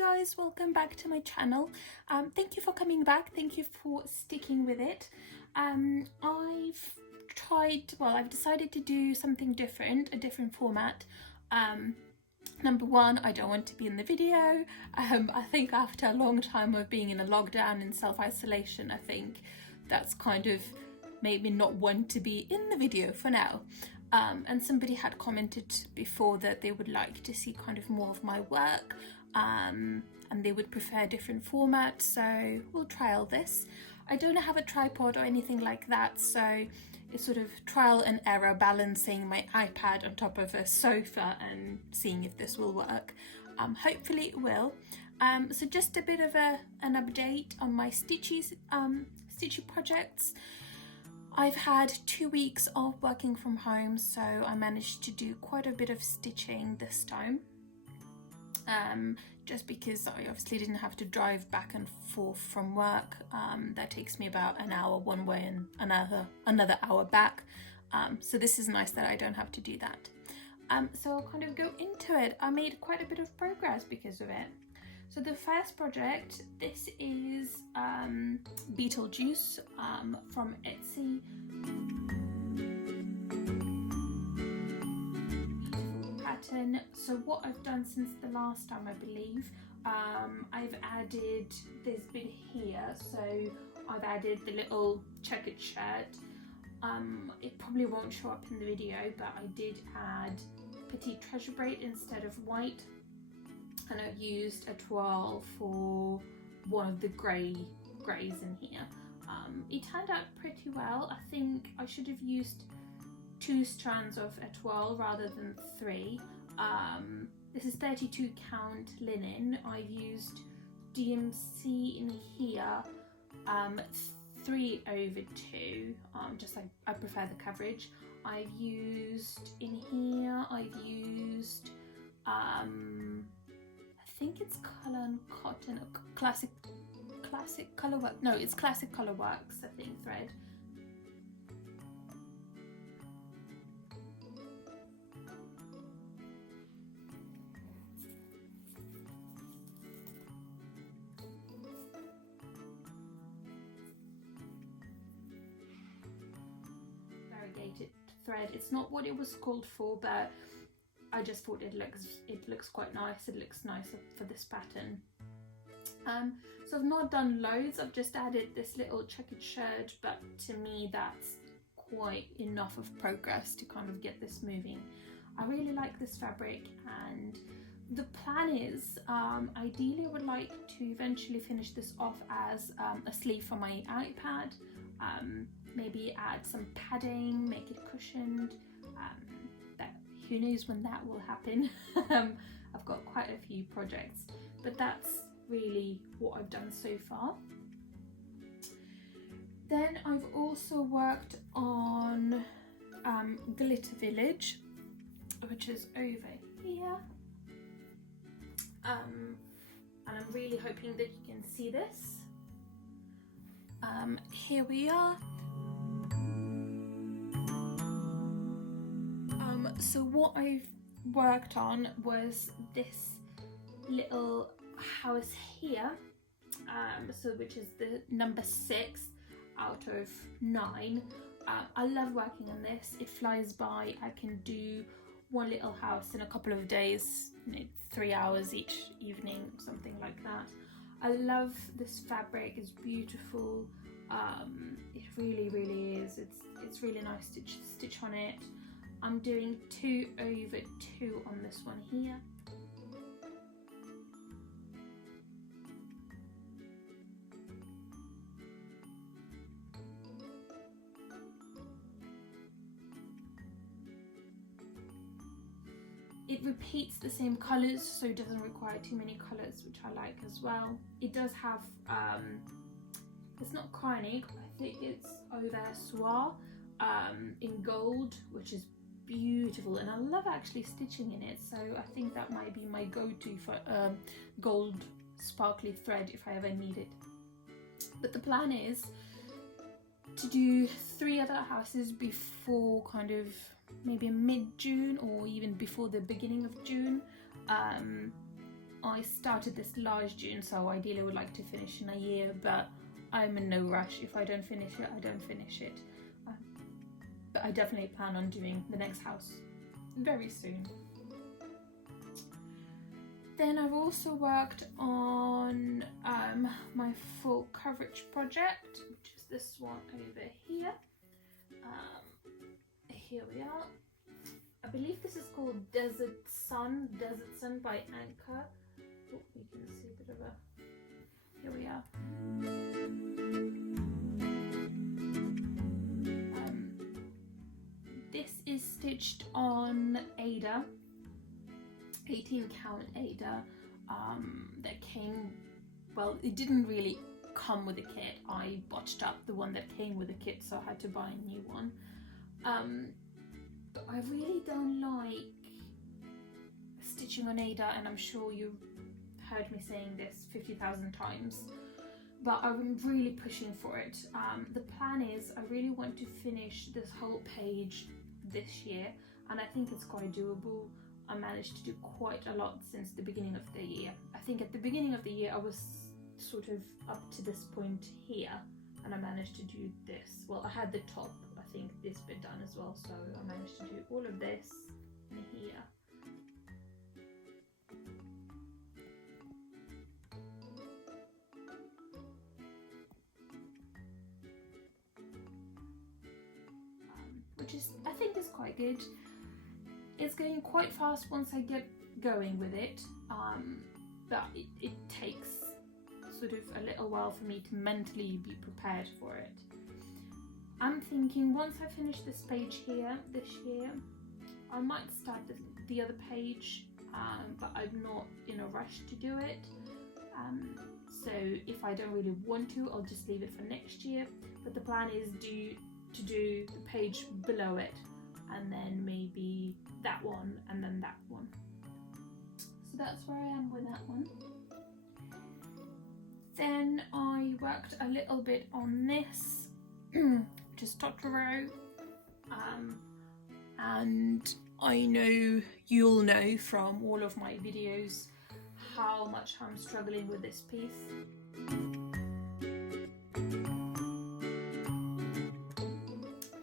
guys, welcome back to my channel. Thank you for coming back, thank you for sticking with it. I've decided to do something different, a different format. Number one, I don't want to be in the video. I think after a long time of being in a lockdown and self-isolation, I think that's kind of made me not want to be in the video for now. And somebody had commented before that they would like to see kind of more of my work, and they would prefer different formats, so we'll trial this. I don't have a tripod or anything like that, so it's sort of trial and error, balancing my iPad on top of a sofa and seeing if this will work. Hopefully it will. So just a bit of an update on my stitchy projects. I've had 2 weeks of working from home, so I managed to do quite a bit of stitching this time. Just because I obviously didn't have to drive back and forth from work. That takes me about an hour one way and another hour back. So this is nice that I don't have to do that. So I'll kind of go into it. I made quite a bit of progress because of it. So the first project, this is Beetlejuice from Etsy. Pattern. So what I've done since the last time, I believe, I've added this bit here. So I've added the little checkered shirt. It probably won't show up in the video, but I did add petite treasure braid instead of white. And I've used a toile for one of the greys in here. It turned out pretty well. I think I should have used 2 strands of a toile rather than 3. This is 32 count linen. I've used DMC in here, 3/2. Just like I prefer the coverage. I've used in here. I've used I think it's Colour and Cotton, classic colour work. No, it's Classic Colour Works, I think, thread. Variegated thread. It's not what it was called for, but I just thought it looks quite nice. It looks nicer for this pattern. So I've not done loads. I've just added this little checkered shirt, but to me that's quite enough of progress to kind of get this moving. I really like this fabric, and the plan is ideally I would like to eventually finish this off as a sleeve for my iPad. Maybe add some padding, make it cushioned. Who knows when that will happen. I've got quite a few projects, but that's really what I've done so far. Then I've also worked on Glitter Village, which is over here. And I'm really hoping that you can see this. Here we are. So what I've worked on was this little house here, which is the number 6 out of 9. I love working on this. It flies by. I can do one little house in a couple of days, 3 hours each evening, something like that. I love this fabric. It's beautiful. It really is. It's really nice to stitch on it. I'm doing 2/2 on this one here. It repeats the same colours, so it doesn't require too many colours, which I like as well. It does have, it's not Carnig, I think it's Over Soie in gold, which is beautiful, and I love actually stitching in it, so I think that might be my go-to for gold sparkly thread if I ever need it. But the plan is to do 3 other houses before kind of maybe mid-June, or even before the beginning of June, I started this last June, so ideally I would like to finish in a year, but I'm in no rush. If I don't finish it, I don't finish it. But I definitely plan on doing the next house very soon. Then I've also worked on my full coverage project, which is this one over here. Here we are. I believe this is called Desert Sun by Anchor. Oh, you can see a bit of a... Here we are. This is stitched on Ada, 18 count Ada, that came, well, it didn't really come with a kit. I botched up the one that came with a kit, so I had to buy a new one. But I really don't like stitching on Ada, and I'm sure you've heard me saying this 50,000 times, but I'm really pushing for it. The plan is I really want to finish this whole page this year, and I think it's quite doable. I managed to do quite a lot since the beginning of the year. I think at the beginning of the year I was sort of up to this point here, and I managed to do this. Well, I had the top, I think, this bit done as well, so I managed to do all of this in here. Which is, I think, is quite good. It's going quite fast once I get going with it, but it takes sort of a little while for me to mentally be prepared for it. I'm thinking once I finish this page here this year, I might start the other page, but I'm not in a rush to do it. So if I don't really want to, I'll just leave it for next year. But the plan is to do the page below it, and then maybe that one, and then that one. So that's where I am with that one. Then I worked a little bit on this, which is Totoro, and I know you'll know from all of my videos how much I'm struggling with this piece.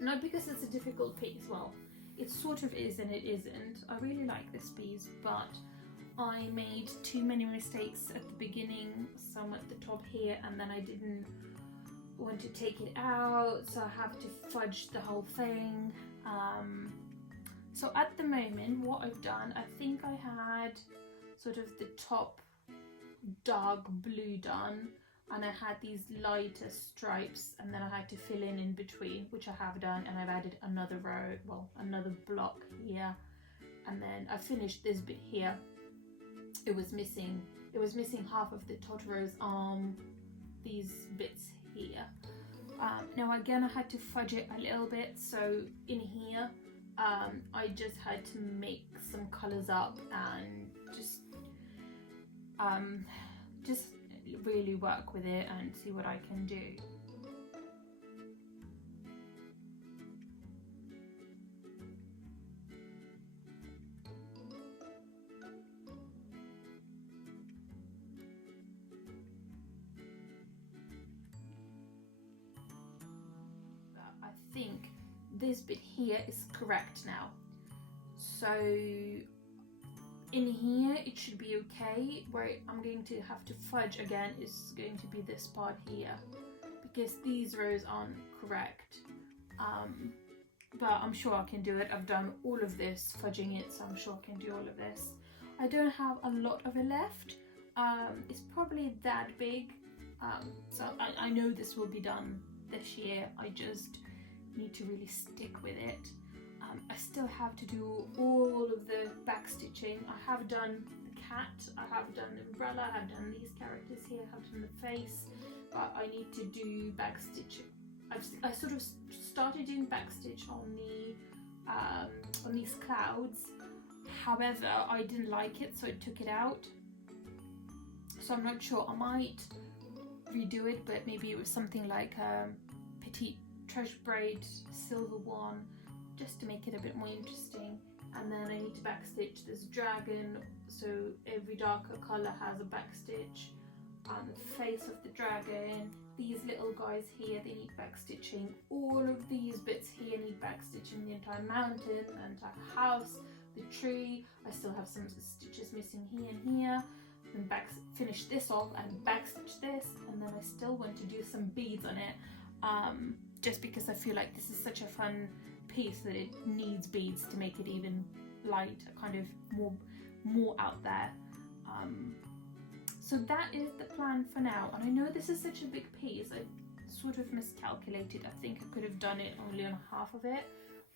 Not because it's a difficult piece, well, it sort of is and it isn't. I really like this piece, but I made too many mistakes at the beginning, some at the top here, and then I didn't want to take it out, so I have to fudge the whole thing. So at the moment, what I've done, I think I had sort of the top dark blue done, and I had these lighter stripes, and then I had to fill in between, which I have done, and I've added another row, well, another block here, and then I finished this bit here. It was missing half of the Totoro's arm, these bits here. Now again, I had to fudge it a little bit, so in here I just had to make some colours up and just really work with it and see what I can do. I think this bit here is correct now. So in here it should be okay. Where I'm going to have to fudge again is going to be this part here, because these rows aren't correct. But I'm sure I can do it. I've done all of this fudging it, so I'm sure I can do all of this. I don't have a lot of it left. It's probably that big, so I know this will be done this year. I just need to really stick with it. I still have to do all of the back stitching. I have done the cat, I have done the umbrella, I have done these characters here, I have done the face, but I need to do back stitching. I sort of started doing back stitch on these clouds. However, I didn't like it, so I took it out. So I'm not sure. I might redo it, but maybe it was something like petite treasure braid, silver one, just to make it a bit more interesting. And then I need to backstitch this dragon so every darker colour has a backstitch. The face of the dragon, these little guys here, they need backstitching. All of these bits here need backstitching. The entire mountain, the entire house, the tree. I still have some stitches missing here and here. And finish this off and backstitch this, and then I still want to do some beads on it, just because I feel like this is such a fun piece that it needs beads to make it even lighter, kind of more out there. So that is the plan for now, and I know this is such a big piece. I sort of miscalculated. I think I could have done it only on half of it,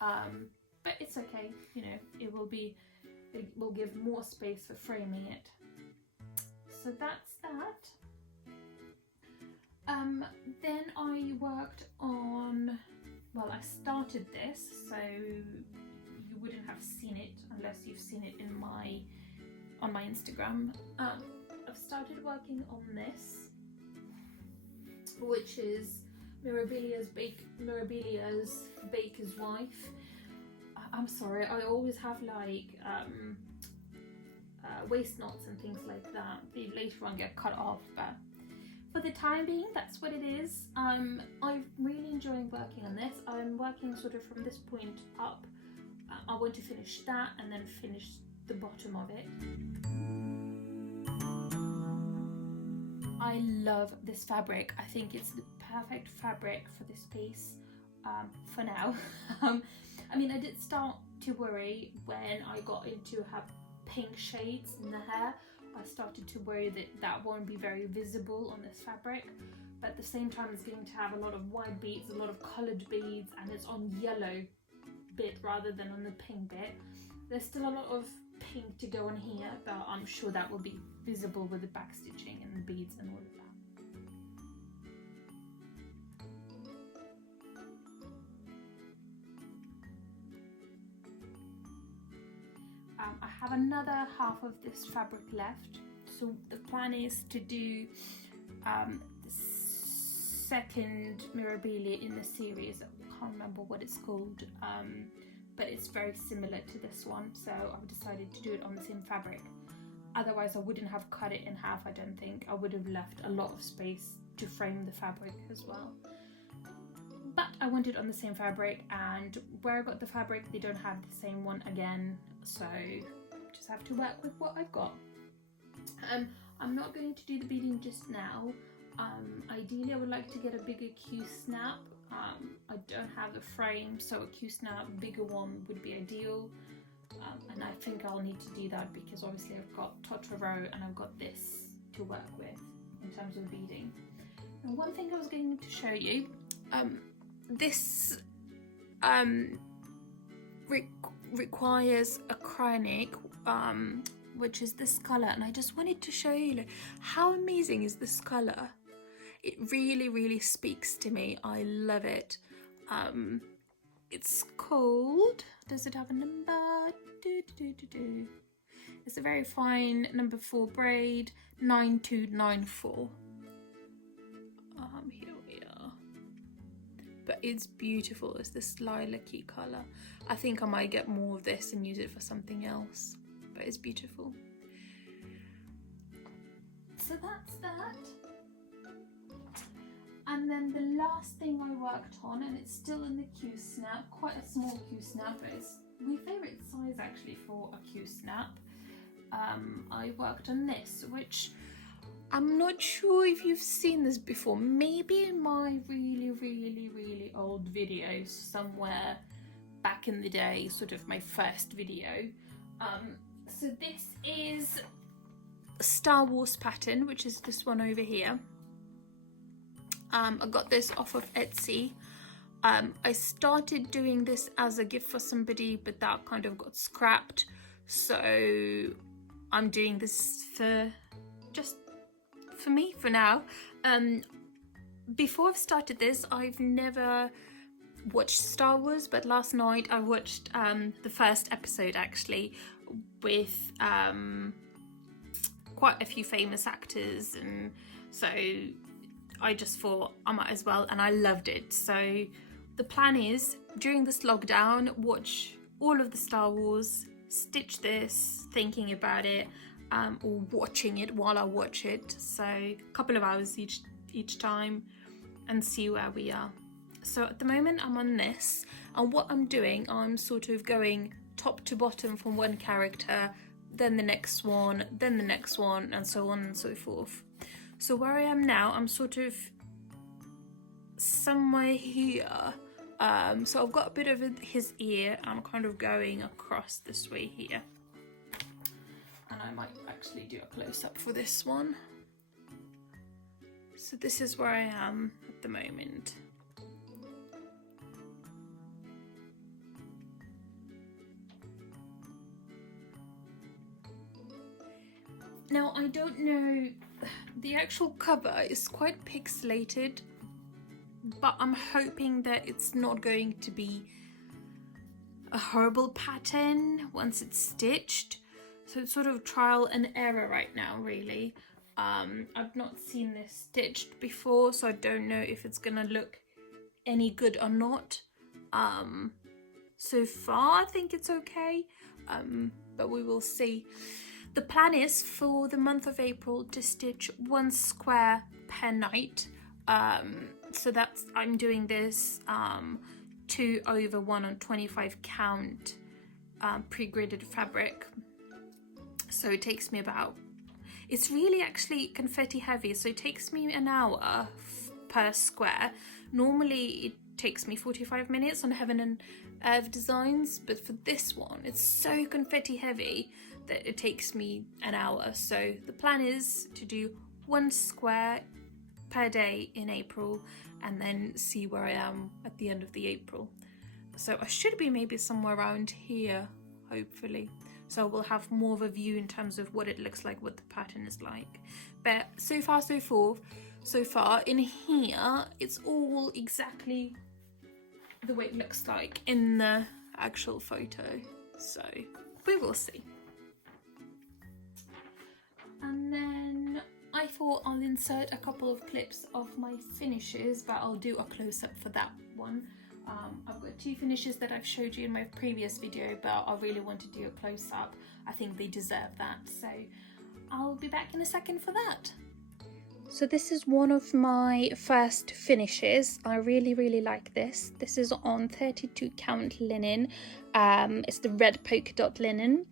but it's okay, you know, it will give more space for framing it. So that's that. Then I worked on, well, I started this, so you wouldn't have seen it unless you've seen it on my Instagram. I've started working on this, which is Mirabilia's Baker's Wife. I'm sorry, I always have like waist knots and things like that. They later on get cut off, but for the time being, that's what it is. I'm really enjoying working on this. I'm working sort of from this point up. I want to finish that and then finish the bottom of it. I love this fabric. I think it's the perfect fabric for this piece, for now. I mean, I did start to worry when I got into her pink shades in the hair. I started to worry that that won't be very visible on this fabric, but at the same time it's going to have a lot of white beads, a lot of coloured beads, and it's on yellow bit rather than on the pink bit. There's still a lot of pink to go on here, but I'm sure that will be visible with the back stitching and the beads and all of that. I have another half of this fabric left, so the plan is to do the second Mirabilia in the series. I can't remember what it's called, but it's very similar to this one, so I've decided to do it on the same fabric. Otherwise I wouldn't have cut it in half. I don't think I would have left a lot of space to frame the fabric as well. But I want it on the same fabric, and where I got the fabric they don't have the same one again, so just have to work with what I've got. I'm not going to do the beading just now. Ideally I would like to get a bigger Q-snap. I don't have a frame, so a Q-snap, bigger one would be ideal. And I think I'll need to do that because obviously I've got Totoro and I've got this to work with in terms of beading. Now, one thing I was going to show you, this requires acrylic, which is this colour, and I just wanted to show you, like, how amazing is this colour. It really speaks to me. I love it. It's called, does it have a number? It's a very fine number 4 braid, 9294. Here we are. But it's beautiful. It's this lilac-y colour. I think I might get more of this and use it for something else, but it's beautiful. So that's that. And then the last thing I worked on, and it's still in the Q-snap, quite a small Q-snap, but it's my favourite size actually for a Q-snap. I worked on this, which I'm not sure if you've seen this before, maybe in my really old videos somewhere back in the day, sort of my first video. So this is Star Wars pattern, which is this one over here. I got this off of Etsy. I started doing this as a gift for somebody, but that kind of got scrapped, so I'm doing this for just for me for now. Before I've started this, I've never watched Star Wars, but last night I watched the first episode actually with quite a few famous actors, and so I just thought I might as well, and I loved it. So the plan is during this lockdown, watch all of the Star Wars stitch this thinking about it, or watching it while I watch it, so a couple of hours each time, and see where we are. So at the moment I'm on this, and what I'm doing, I'm sort of going top to bottom from one character, then the next one, then the next one, and so on and so forth. So where I am now, I'm sort of somewhere here. So I've got a bit of his ear. I'm kind of going across this way here. And I might actually do a close-up for this one. So this is where I am at the moment. Now, I don't know, the actual cover is quite pixelated, but I'm hoping that it's not going to be a horrible pattern once it's stitched. So it's sort of trial and error right now, really. I've not seen this stitched before, so I don't know if it's gonna look any good or not. So far I think it's okay, but we will see. The plan is for the month of April to stitch 1 square per night. So that's, I'm doing this 2 over 1 on 25 count pre-gridded fabric. So it takes me about, it's really actually confetti heavy, so it takes me an hour per square. Normally it takes me 45 minutes on Heaven and Earth designs, but for this one it's so confetti heavy that it takes me an hour. So the plan is to do 1 square per day in April, and then see where I am at the end of the April. So I should be maybe somewhere around here, hopefully. So we'll have more of a view in terms of what it looks like, what the pattern is like. But so far, so far in here, it's all exactly the way it looks like in the actual photo. So we will see. And then I thought I'll insert a couple of clips of my finishes, but I'll do a close-up for that one. I've got 2 finishes that I've showed you in my previous video, but I really want to do a close-up. I think they deserve that, so I'll be back in a second for that. So this is one of my first finishes. I really like this. This is on 32 count linen. It's the red polka dot linen.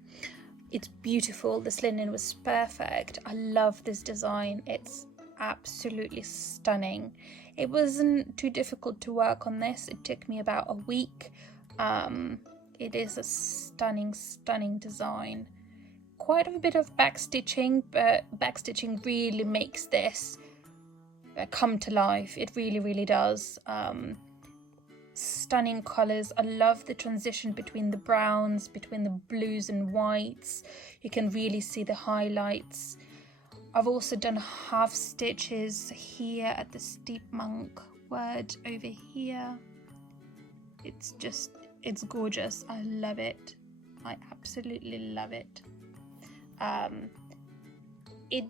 It's beautiful. This linen was perfect. I love this design. It's absolutely stunning. It wasn't too difficult to work on this. It took me about a week. It is a stunning design. Quite a bit of backstitching, but backstitching really makes this come to life. It really does. Stunning colours. I love the transition between the browns, between the blues and whites. You can really see the highlights. I've also done half stitches here at the steep monk word over here. It's gorgeous. I love it. I absolutely love it. It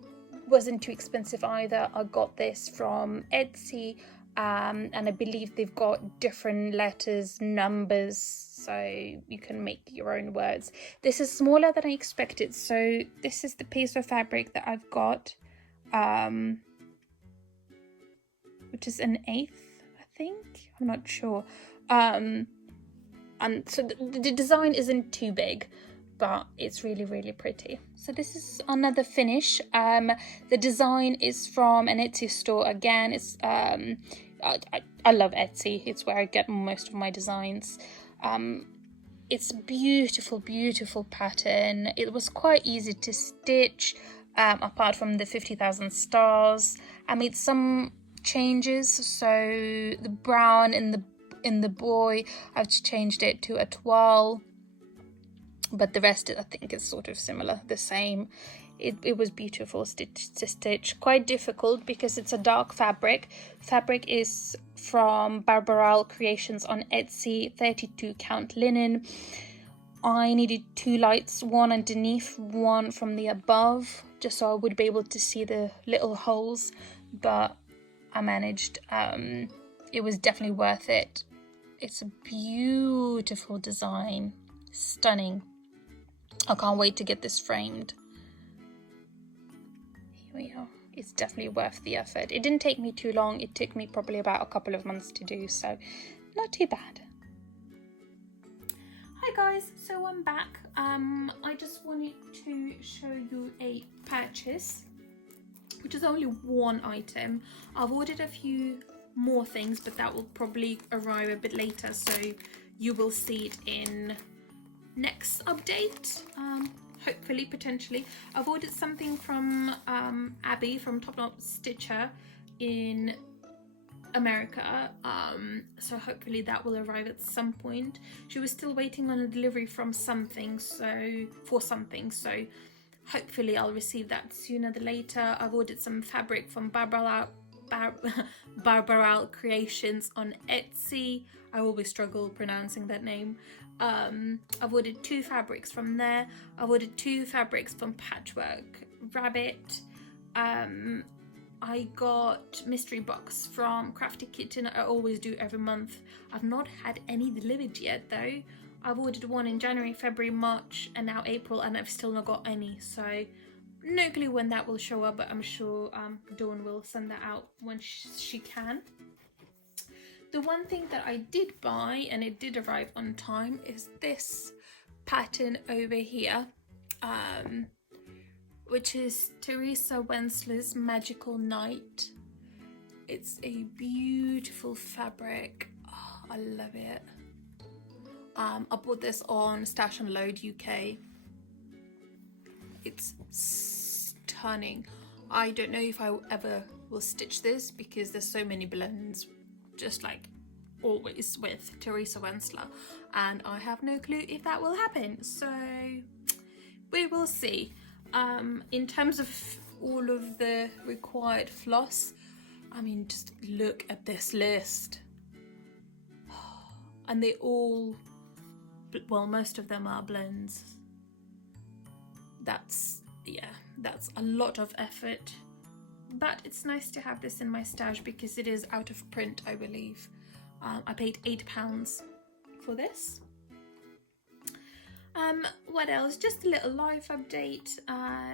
wasn't too expensive either. I got this from Etsy, and I believe they've got different letters, numbers, so you can make your own words. This is smaller than I expected, so this is the piece of fabric that I've got, which is an 1/8, I think. I'm not sure. And so the design isn't too big, but it's really pretty. So this is another finish. The design is from an Etsy store again. It's I love Etsy. It's where I get most of my designs. It's beautiful pattern. It was quite easy to stitch, apart from the 50,000 stars. I made some changes, so the brown in the boy, I've changed it to a toile, but the rest I think is sort of similar, the same. It was beautiful to stitch. Quite difficult because it's a dark fabric. Fabric is from Barbaral Creations on Etsy, 32 count linen. I needed 2 lights, one underneath, one from the above, just so I would be able to see the little holes, but I managed. It was definitely worth it. It's a beautiful design, stunning. I can't wait to get this framed. Here we are. It's definitely worth the effort. It didn't take me too long. It took me probably about a couple of months to do, so not too bad. Hi guys, so I'm back. I just wanted to show you a purchase, which is only one item. I've ordered a few more things, but that will probably arrive a bit later, so you will see it in next update. Hopefully, potentially. I've ordered something from Abby from Top Knot Stitcher in America, so hopefully that will arrive at some point. She was still waiting on a delivery from something, so hopefully I'll receive that sooner than later. I've ordered some fabric from Barbara Creations on Etsy. I always struggle pronouncing that name. I've ordered 2 fabrics from there. I've ordered 2 fabrics from Patchwork Rabbit. I got mystery box from Crafty Kitten. I always do every month. I've not had any delivered yet though. I've ordered one in January, February, March, and now April, and I've still not got any. So no clue when that will show up, but I'm sure Dawn will send that out when she can. The one thing that I did buy, and it did arrive on time, is this pattern over here, which is Teresa Wensler's Magical Night. It's a beautiful fabric. Oh, I love it. I bought this on Stash and Load UK. It's stunning. I don't know if I ever will stitch this because there's so many blends, just like always with Teresa Wensler, and I have no clue if that will happen, so we will see. In terms of all of the required floss, I mean, just look at this list, and they all, well, most of them are blends. That's a lot of effort, but it's nice to have this in my stash because it is out of print, I believe. I paid £8 for this. What else? Just a little life update. I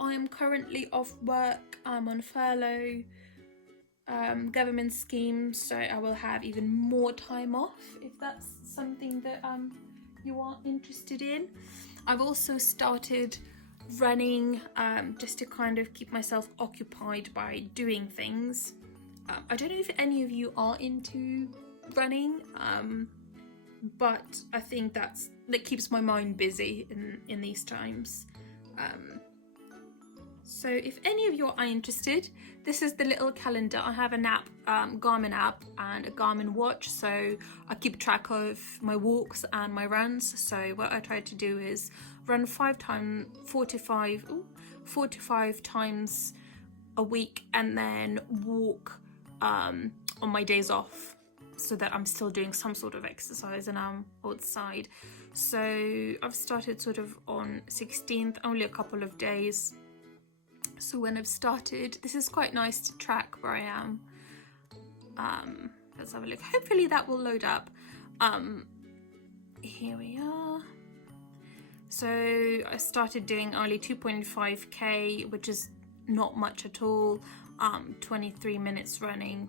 am currently off work. I'm on furlough, government scheme, so I will have even more time off if that's something that you are interested in. I've also started running just to kind of keep myself occupied by doing things. I don't know if any of you are into running, but I think that keeps my mind busy in these times. So if any of you are interested, this is the little calendar. I have an app, Garmin app, and a Garmin watch, so I keep track of my walks and my runs. So what I try to do is run 45 times a week, and then walk on my days off, so that I'm still doing some sort of exercise and I'm outside. So I've started sort of on 16th, only a couple of days. So when I've started, this is quite nice to track where I am. Let's have a look. Hopefully that will load up. Here we are. So I started doing only 2.5k, which is not much at all. 23 minutes running,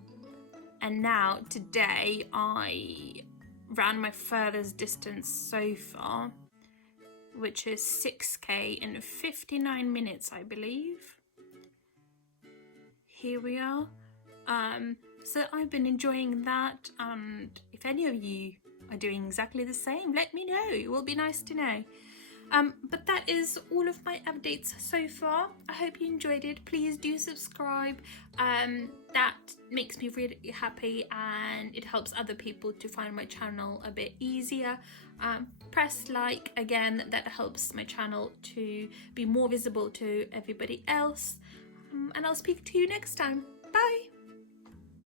and now today I ran my furthest distance so far, which is 6k in 59 minutes, I believe. Here we are. So I've been enjoying that, and if any of you are doing exactly the same, let me know. It will be nice to know. But that is all of my updates so far. I hope you enjoyed it. Please do subscribe. That makes me really happy, and it helps other people to find my channel a bit easier. Press like, again, that helps my channel to be more visible to everybody else. And I'll speak to you next time.